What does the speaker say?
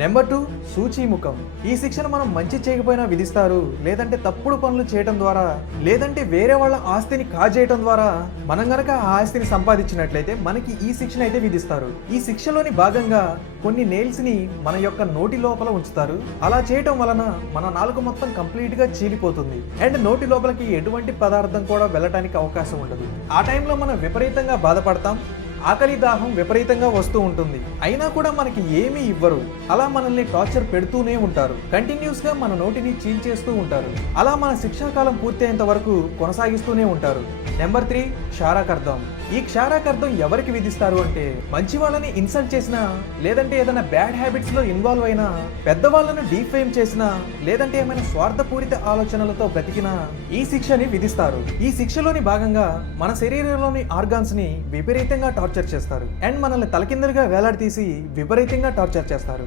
Number 2, సూచీముఖం. ఈ శిక్షను మనం మంచి చేయకపోయినా విధిస్తారు, లేదంటే తప్పుడు పనులు చేయటం ద్వారా, లేదంటే వేరే వాళ్ళ ఆస్తిని కాజేయటం ద్వారా మనం గనక ఆ ఆస్తిని సంపాదించినట్లయితే మనకి ఈ శిక్షను అయితే విధిస్తారు. ఈ శిక్షలోని భాగంగా కొన్ని నెయిల్స్ ని మన యొక్క నోటి లోపల ఉంచుతారు. అలా చేయటం వలన మన నాలుక మొత్తం కంప్లీట్ గా చీలిపోతుంది అండ్ నోటి లోపలికి ఎటువంటి పదార్థం కూడా వెళ్ళటానికి అవకాశం ఉండదు. ఆ టైంలో మనం విపరీతంగా బాధపడతాం, ఆకలి దాహం విపరీతంగా వస్తూ ఉంటుంది. అయినా కూడా మనకి ఏమీ ఇవ్వరు. అలా మనల్ని టార్చర్ పెడుతూనే ఉంటారు. కంటిన్యూస్ గా మన నోటిని చీల్చేస్తూ ఉంటారు. అలా మన శిక్షాకాలం పూర్తయ్యేంత వరకు కొనసాగిస్తూనే ఉంటారు. నెంబర్ 3, క్షారాకర్దం. ఈ క్షారాకర్దం ఎవరికి విధిస్తారు అంటే మంచి వాళ్ళని ఇన్సల్ట్ చేసినా, లేదంటే ఏదైనా బ్యాడ్ హ్యాబిట్స్ లో ఇన్వాల్వ్ అయినా, పెద్దవాళ్ళను డీఫేమ్ చేసినా, లేదంటే ఏమైనా స్వార్థపూరిత ఆలోచనలతో బ్రతికినా ఈ శిక్షని విధిస్తారు. ఈ శిక్షలోని భాగంగా మన శరీరంలోని ఆర్గాన్స్ ని విపరీతంగా టార్చర్ చేస్తారు అండ్ మనల్ని తలకిందలుగా వేలాడదీసి విపరీతంగా టార్చర్ చేస్తారు.